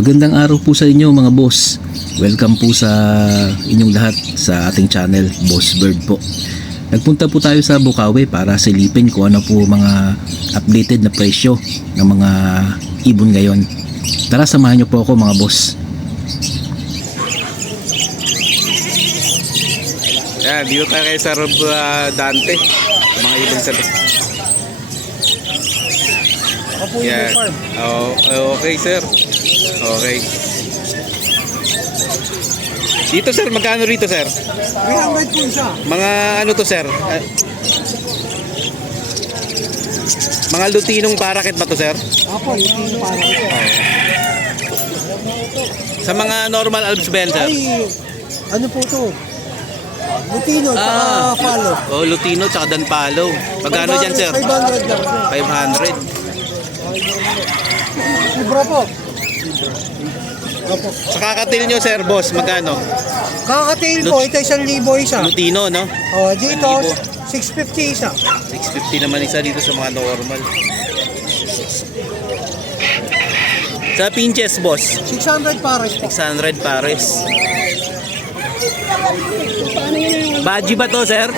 Magandang araw po sa inyo mga boss. Welcome po sa inyong lahat sa ating channel, Boss Bird po. Nagpunta po tayo sa Bukawi para silipin kung ano po mga updated na presyo ng mga ibon ngayon. Tara, samahan niyo po ako mga boss. Yan, dito tayo kay Sir Dante. Mga ibon sa Ako po yung yan. farm. Oh, okay sir. Okay. Dito sir, magkano rito sir? 300 po isa. Mga ano to sir? Mga lutinong parakit ba to sir? Apo, yung para ito. Sa mga normal albs ba yan sir? Ay, ano po to? Lutino, tsaka follow. Oh, lutino tsaka danpalo. Magkano dyan sir? 500 lang. 500. Libra po. Apo. Sa kakatil nyo sir, boss, magkano? Kakatail po, ito 1,000 isa. Lutino, no? O, dito, 1,000. 650 isa. 650 naman isa dito sa mga normal. Sa pinches, boss, 600 pares po. 600 pares. Baji ba to, sir?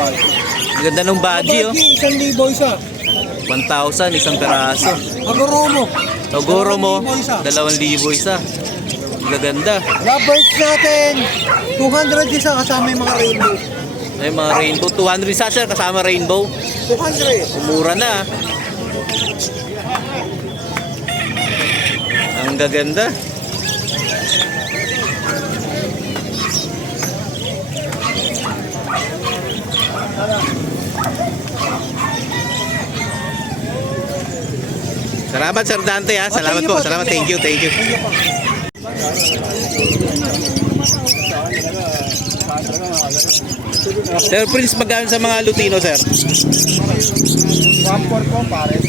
Ganda ng baji, oh. 1,000 isa. 1,000 isang peraso. Agoromo. Togoro mo, 2,000 2,000 isa. Gaganda. Lovebirds natin, 200 isa kasama yung mga rainbow. Ay, mga rainbow. 200 isa, sir, kasama rainbow. 200. Mura na. Ang gaganda. Salamat Sir Dante ha. Salamat po. Salamat. Thank you. Thank you. Sir Prince, magkano sa mga lutino, sir? 1,400 po pares.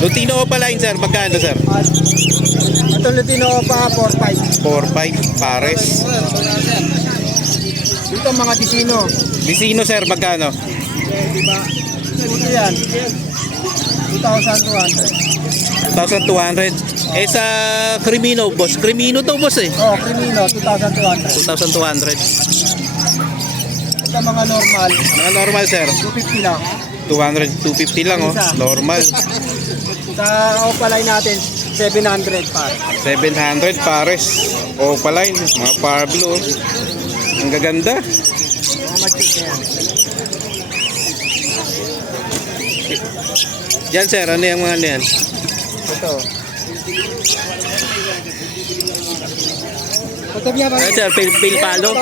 Lutino opaline, sir. Magkano, sir? Ito Lutino pa 4,500. 4-5 pares. Dito mga disino. Vicino, sir. Magkano? Diba? Ito yan. 2,200. 1,200. Eh sa Crimino, boss. Crimino to, boss eh. Oh, Crimino, 2,200. 2,200. Ito mga normal, Mga normal, sir. 250 lang. 200, 250 lang, oh. Normal. Sa opaline natin, 700 pa. 700 pares. Opaline. Mga Pablo. Ang gaganda. Mga matchit na yan. Yan, sir. Ano yung mga ano yan? Ito. Ito biya ba? Ano, sir? Pil palo?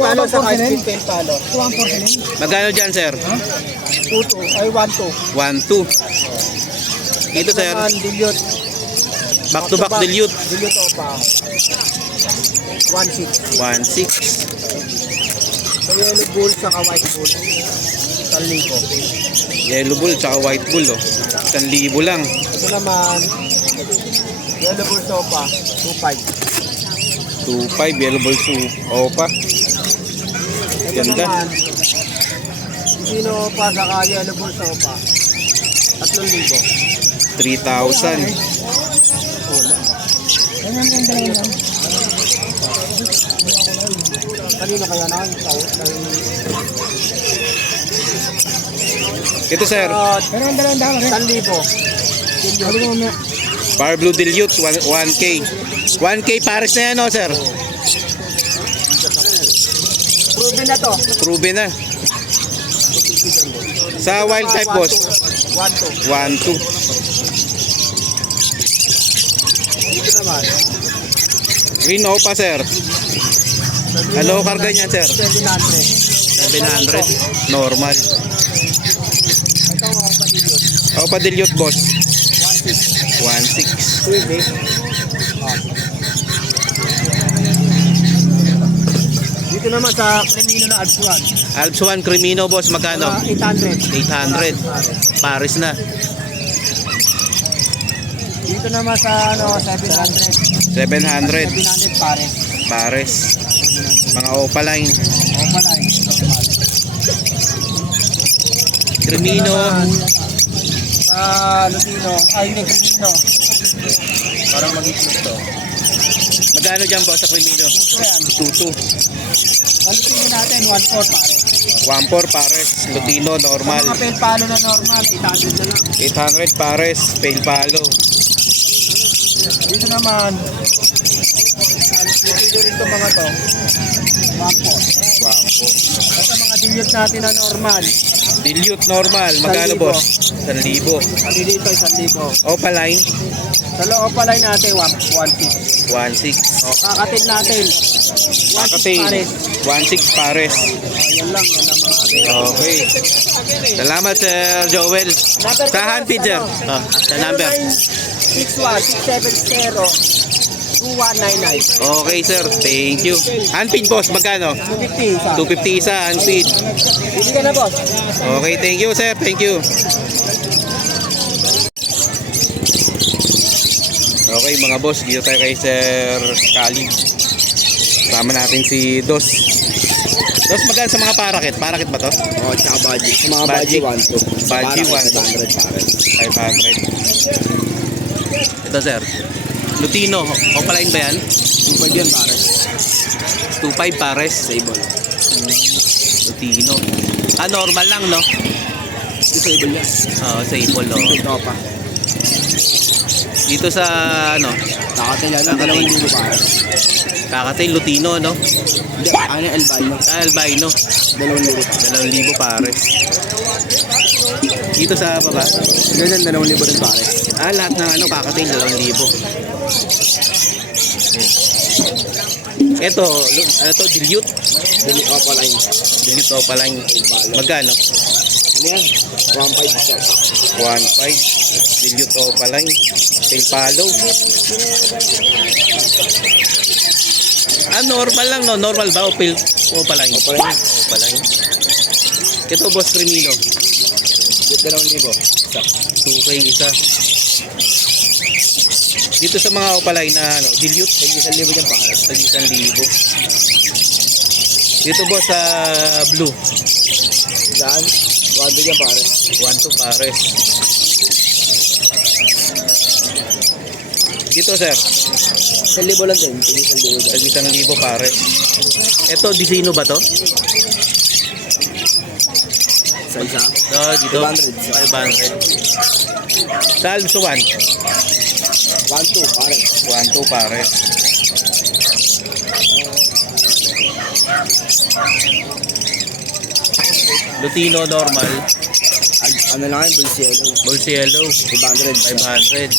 Palo sa high speed palo. 2,400. Magkano dyan, sir? 2,2. Ay, 1,2. 1-2. Dito, sir. Dilute. Back to back dilute. Dilute opa. 1,600. 1-6. Sa yellow bull, saka white bull. 1,000. Yellow bull tsaka white bull, oh. 1,000 lang. Ito naman, yellow bull sopa, 2,500. 2.5 yellow bull soup. Opa. Ito Ganda. naman, sino pa saka yellow bull sopa, 3,000. 3,000. Kanina kaya na? Ito, sir. Pero ang dalawang 1,000. Power Blue Dilute, 1K. 1K pares na yan, oh, sir. Proven na to. Proven na. Sa wild type, boss. 1,200. 1-2. Dito naman, Green Opa, sir. Hello, karga niyan, sir. 700. 700. Normal. Ito mga padilot. Opa Dilute, boss. 1,600. 1.6. Pwede. Dito naman sa Crimino na Alps 1. Alps 1 Crimino, boss. Magkano? 800. 800. Pares na. Dito naman sa 700. 700. 700 pares. Pares. Mga opaline. O pala, normal. Crimino. Sa Lutino, ay Negrino. Parang mag-itlog to. Magkano dyan boss sa Crimino? Ito yan. 2-2. Ang Lutino natin, 1.4 pare. 1-4 pares. Lutino, normal. Ang mga pelpalo na normal, 800 na lang. 800 pares. Pale palo. Dito naman, Lutino rin itong mga to. 1.4. 1-4. At ang mga dilute natin na normal, Dilute, normal. Magkano 1,000. boss? 1,000. at dito 1,000. Opaline, Sa loob pala natin, 1.6. 1,600. Kakatil natin, 1.6 Kakatain, pares. 1,600 pares. Yan lang mga atin. Okay. Salamat, Sir Joel. Sa handpid, sir. Sa number. 61-670-2199. Okay, sir. Thank you. Handpid, boss. Magkano? 250 isa. 250 isa, handpid. Hindi ka na, boss. Okay, thank you, sir. Thank you. Okay, mga boss. Dito tayo kay Sir Khalid. Sama natin si Dos. Dos, magkano sa mga parakit? Parakit ba to? Oh, tsaka budget. Sa mga Budget. budget, 1.2. Budget, 100 pares. 500. Ito, sir. Lutino. Opaline ba yan? 2.5 yan pares. 2.5 pares. Stable. Lutino. Normal lang, no? Stable yan. Sable, no? Ito pa. Dito sa, Kakatil yan. Kakatil. 2,000 pares. Kakatay, Lutino, no? Hindi, ano yung albino? Albino. 2,000 2,000 pares. Dito sa baba. Ganyan, 2,000 rin pares. Lahat ng kakatay, 2,000. Ito, dilute. Hindi ka pa line. Dilute o palang. Magkano? Ano yan? 1.5 isa. 1.5. Dilute o palang. Palo. Normal lang, no? Normal ba o palang? O palang. Ito, boss, Crimino. 2,000. 2K isa. Dito sa mga opalay na dilute, 1,000 dyan pares. 1,000. Dito boss sa blue, Daan? 1.2 dyan pares. 1-2 pares. Dito sir, 1,000 lang din. 1,000 dyan. 1,000 pares. Ito, disino ba to? Sa isa? Dito, 500. 500. Sa Alsuan, 1.2 pares. 1-2 pares. Lutino normal, Ano lang yan? Bulsielo. Bolsielo, 500. 500.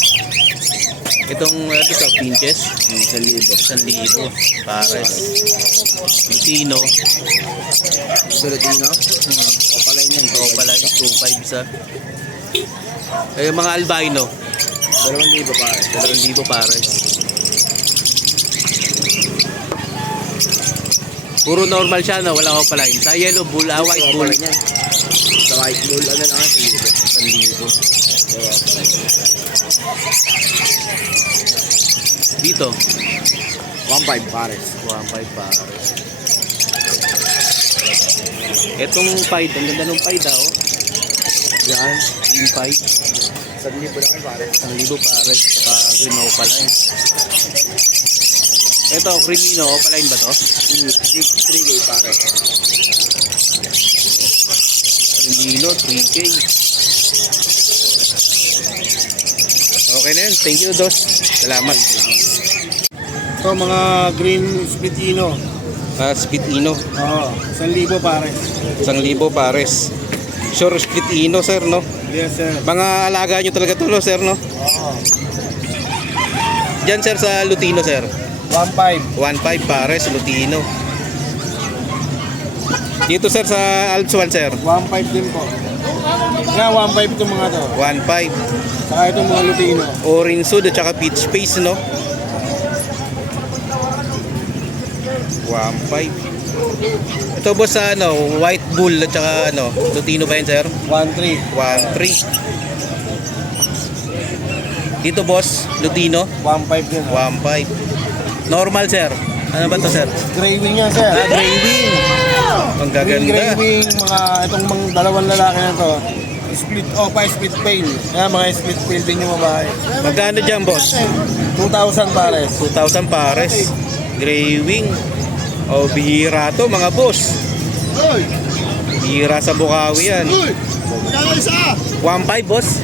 Itong sa pinches, 1,000. 1,000 pares. Lutino, Filipino? O pala yun yan. o pala yung 2.5 isa. Yung mga albino, 2,000 pares. 2,000 pares. Puro normal siya, no? Wala ko pala. Sa yellow bull, white O bull, pala yan. Sa white bull, ano lang yan? 1,000. 1,000. Dito, 1.5 pares. 1.5 pares. Etong pied, ang ganda ng pied, oh. Yan, yung pied. 1,000 lang yan pares. 1,000 pares, saka green opaline. Ito, Crimino, opaline ba to? 3K pares. Crimino, 3K. Okay na yun, thank you, Dos. Salamat. Ito mga green spitino. Spitino, Oo, 1,000 pares. 1,000 pares. Sure, Spitino, sir, no? Yes, sir. Mga alaga nyo talaga to, no, sir, no? Oo. Diyan, sir, sa Lutino, sir. 1.5. 1.5 pares, Lutino. Dito, sir, sa Alps 1, sir. 1.5 din po. Yan, 1.5 itong mga to. 1.5. Saka itong mga Lutino. Orange sud at saka peach face, no? 1.5. Ito boss sa white bull at saka Lutino ba yun, sir? 1.3. 1.3. Dito boss, Lutino, 1.5 din. 1.5. Normal, sir. Ano ba to, sir? Gray wing yan, sir. Gray wing. Ang Gaganda. Graving, mga itong mga dalawang lalaki na to. Split opa, split pail. Yan, mga split pail din yung babae. Magkano dyan, boss? 2,000 pares. 2,000 pares. Gray wing. O, bihira to, mga boss. Bihira sa Bukawi yan. 1.5, boss.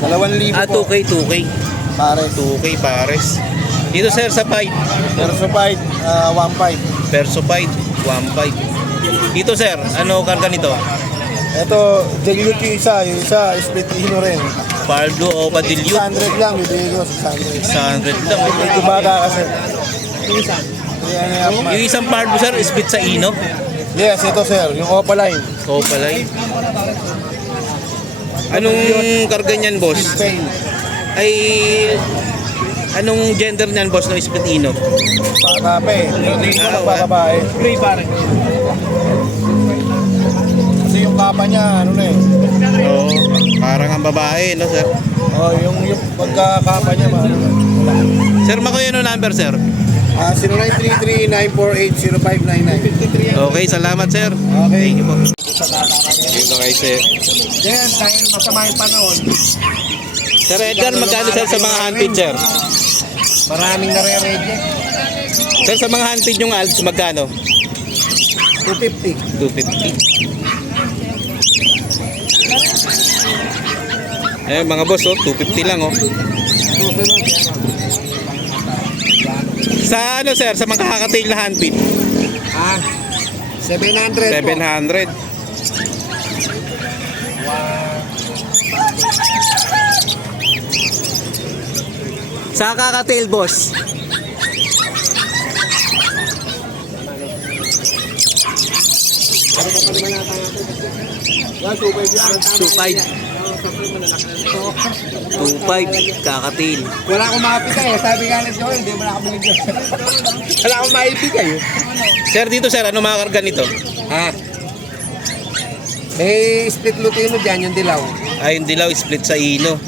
2,000 Ah, po. 2K, 2K. Pares. 2K pares. Dito, sir, sa fight. Certified, 1,500. Persopite, 1.5. Dito, sir, ano karga nito? Ito, dilute yung isa split hino rin. Pardo o Padilute? 600 lang, bibigay ko 600. 600 lang. Ito baga kasi. Yan, Yung isang Pardo, sir, split sa Ino. yes, ito sir, yung opaline. O pala eh. Anong karga niyan, boss? Pail. Ay, anong gender niyan, boss, no split Ino? Bata pa eh. Hindi ko Ah, magbababae. Free pare. Kasi yung kapa niya, ano na eh. Oo, parang ang babae, no, sir? Oh, yung pagkakapa niya, ano na. Sir, makuha ano number, sir? 0933-948-0599. Okay, salamat, sir. Okay. Thank you po. Dito kay sir. Yes, dahil masama yung panahon, Sir Edgar, magkano, sir, sa mga handpid, sir? maraming nare-reject. Sir, sa mga handpid yung Alps, magkano? 250. 250. Eh, mga boss, oh, 250 lang, oh. Sa ano, sir, sa mga kakatail na handpid? 700 po. 700. Sa kakatail, boss? Yan, 250 yan. 2.5 kakatail. Wala akong makapigay eh. Sabi nga nito, hindi mo na ako binigyan. Wala akong maipigay eh. Sir, dito, sir, ano mga karga nito? May split lutino dyan, yung dilaw. Ay, yung dilaw, split sa ino.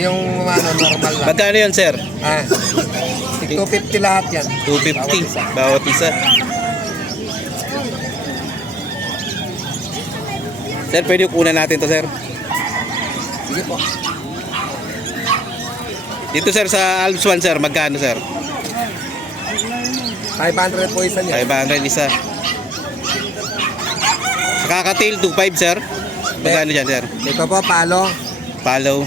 Yung ano, normal lang. Magkano yun, sir? 250 lahat yan. 250 bawat isa. Sir, pwede kunan natin to, sir. Sige po. Dito, sir, sa Alps 1, sir, magkano, sir? 500 po isa niya. 500 isa. Sa kakatail, 2.5, sir. Magkano dyan, sir? Ito po, palo. Follow.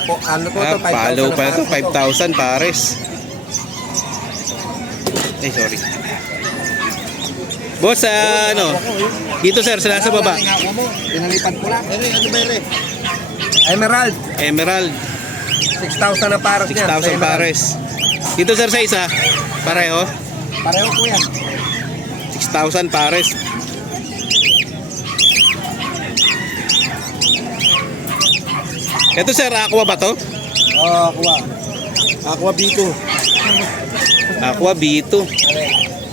Po, ano po Ah, to? 5,000 follow na pa ito, pares 5,000 pares. Ay, sorry. Boss, ano? Dito, sir, sa nasa baba. Pinalipad ko lang. Ano ba yun? Emerald. Emerald, 6,000 na pares niya. 6,000 pares. Dito, sir, sa isa, pareho. Pareho po yan. 6,000 pares. Ito, sir, aqua ba to? Aqua. Aqua Bito. Aqua B2.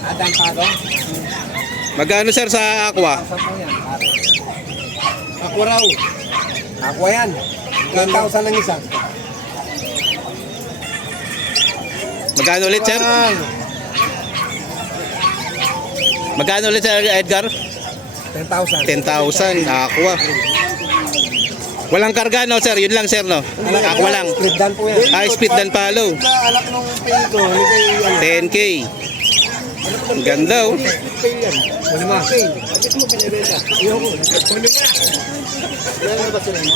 Adang palo. Magkano, sir, sa aqua? Saan po yan? Aqua raw. Aqua yan. 10,000 lang isa. Magkano ulit, sir? Magkano ulit, sir Edgar? 10,000. 10,000, aqua. Walang karga, no, sir? Yun lang, sir, no? Aqua lang. Split dan po yan. Ah, split dan palo. Alak nung pay ko. Hindi kay 10K. Ang ganda, oh. Ano ma? Bakit mo pinibenta? Ayoko. Kunin mo na.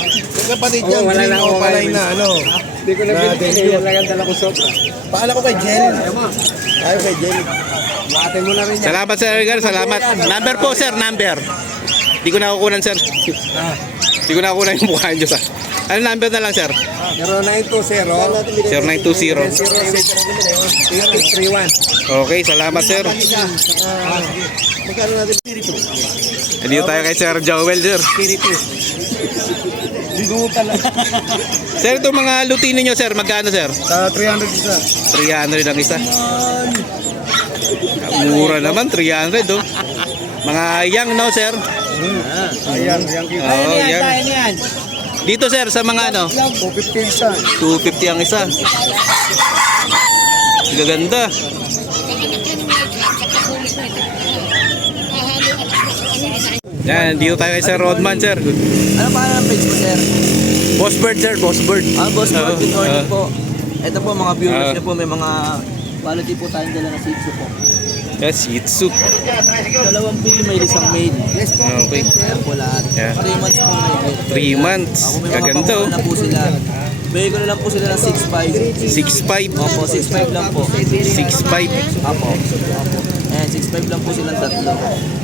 Yung kapatid niya, wala na ako palay na ano. Hindi ko na binibenta. Yan lang ang dala ko sobra. Paala ko kay Jenny. Ayaw kay Jenny. Mate mo na rin yan. Salamat, sir Edgar. Salamat. Number po, sir. Number. Di ko nakukunan, sir. Di ko nakukunan yung mukha niyo, sir. Ano number na lang, sir? 0920 0920. 0631. Okay, salamat, sir. Magkano natin spirito? Dito tayo kay Sir Joel, sir. Spirito. Dinutan lang. Sir, itong mga lutino nyo, sir, magkano, sir? Sa 300 isa. 300 ang isa. Mura naman, 300, oh. Mga young, no, sir? Ayan, yung kita. Oo, young. Dito, sir, sa mga ano, 250 isa. 250 ang isa. Gaganda. Yan, dito tayo kay Sir Rodman, sir. Ano pa ang page mo, sir? Boss Bird, sir. Boss Bird. Boss, Oo, good morning oo. po. Ito po mga viewers Oo. niyo po, may mga quality po tayong dala na Shih Tzu po. Yes, Shih Tzu. Dalawang female, isang male. Yes po. Okay. Ayan po lahat. Yeah. 3 months po may 3 months. Ako may mga Gaganda, pakuha oh. na po sila. Bigay ko na lang po sila ng 6'5". 6'5". Opo, 6'5 lang po. 6'5". Opo. Ayan, 6'5 lang po silang tatlo.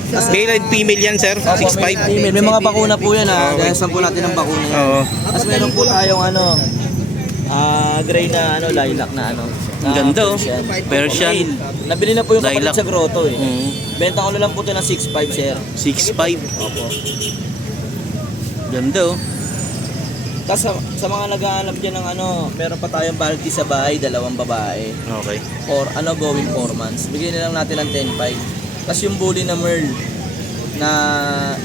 Male and female yan, sir. Opo, 6'5". May mga bakuna po yan ha. Okay. Dahil saan po natin ang bakuna yan. Oo. Tapos meron po tayong gray na lilac na Ang ganda, oh. Persian. Male. Nabili na po yung kapalit Lilac. sa grotto eh. Mm. Benta ko na lang po ito ng 6'5", sir. 6'5". Opo. Ganda, oh. Tapos sa mga naghahanap dyan ng meron pa tayong balti sa bahay, 2 babae. Okay. Or going 4 months. Bigyan na lang natin ng 10.5. Tapos yung bully na Merl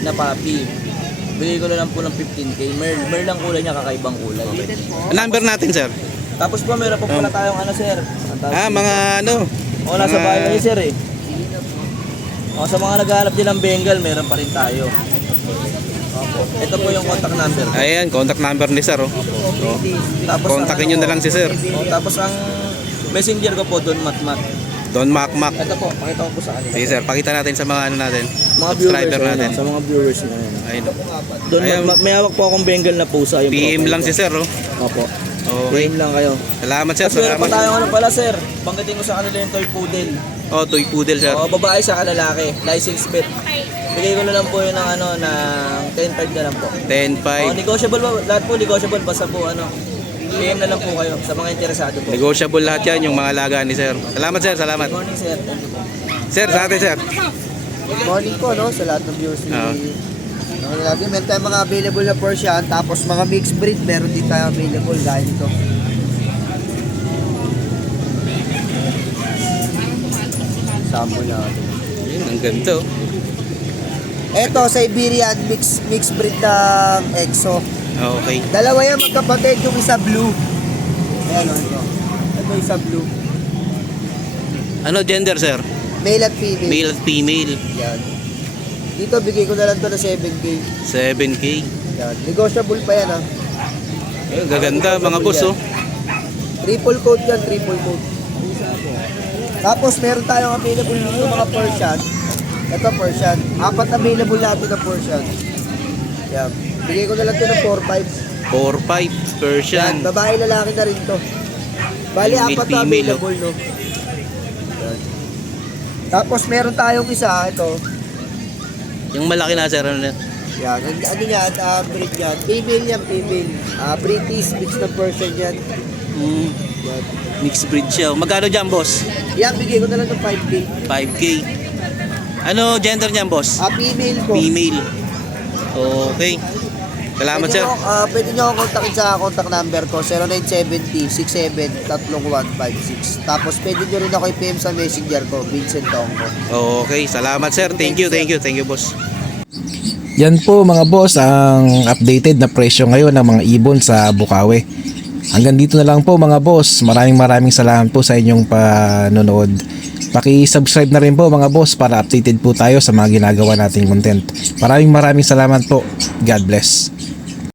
na puppy. Bigay ko na lang po ng 15k. Merl ang kulay niya, kakaibang kulay. Number natin, sir. Tapos po meron pa pala tayong sir. Ang tawag dito? Mga ano. O, nasa bahay kayo, sir eh. O, sa mga naghahanap din ng Bengal, meron pa rin tayo. Opo. Ito po yung contact number. Ayan, contact number ni sir, oh. Tapos Kontakin nyo na lang si sir. O, tapos ang messenger ko po, Don Matmat. Don Makmak. Ito po, pakita ko po sa kanila. Sige, sir. Pakita natin sa mga ano natin. Mga viewers Subscriber na natin. sa mga viewers na yun. Ayun. Don Ayan. Matmat, may hawak po akong Bengal na pusa. Yung PM profile lang ko. si sir, oh. Opo. Okay. PM lang kayo. Salamat, sir. Tapos meron pa Salamat. tayong pala, sir. Banggitin ko sa kanila yung toy poodle. Oh, toy poodle, sir. O, babae sa lalaki. License pet. Bigay ko na lang po yun ng ng 10.5 na lang po. 10.5. Negotiable ba? Lahat po negotiable. Basta po PM na lang po kayo sa mga interesado po. Negotiable lahat yan, yung mga alaga ni sir. Salamat, sir. Salamat. Good morning, sir. Thank you po. Sir, sa atin, sir. Good morning po sa lahat ng viewers ni natin. Meron tayong mga available na Persian, tapos mga mixed breed, meron din tayo available gaya nito. Sample natin. Ayun, ang ganda, oh. Ito, Siberian mixed breed ng EXO. Okay. Dalawa yan magkapatid, yung isa blue. Ayan o, ito. Ito isa blue. Ano gender, sir? Male at female. Male at female. Yan. Dito, bigay ko na lang to na 7K. 7K. Yan. Negotiable pa yan ha. Ayun, gaganda, mga boss, oh. Triple coat yan, triple coat. Tapos meron tayong available dito mga Persian. Ito Persian. 4 available natin na Persian. Yan. Bigay ko na lang ito ng 4-5. 4-5 Persian. Yan. Babae lalaki na rin to. Bali, Male, 4 na female, available no. Yan. Tapos meron tayong isa, ito. Yung malaki na, sir, ano na? Yan. Ano yan? Breed yan. Female yan, female. British, mixed na Persian yan. Yan. Mixed breed siya. Magkano dyan, boss? Yan, bigay ko na lang ng 5K. 5K. Ano gender niyan, boss? Female po. Female. Okay. Salamat, sir. Pwede nyo akong kontakin sa contact number ko, 0970-67-33156. Tapos pwede nyo rin ako i-PM sa messenger ko, Vincent Tongko. Okay. Salamat, sir. Thank you, boss. Yan po mga boss ang updated na presyo ngayon ng mga ibon sa Bukawi. Hanggang dito na lang po mga boss. Maraming salamat po sa inyong panonood. Paki-subscribe na rin po mga boss para updated po tayo sa mga ginagawa nating content. Maraming salamat po. God bless.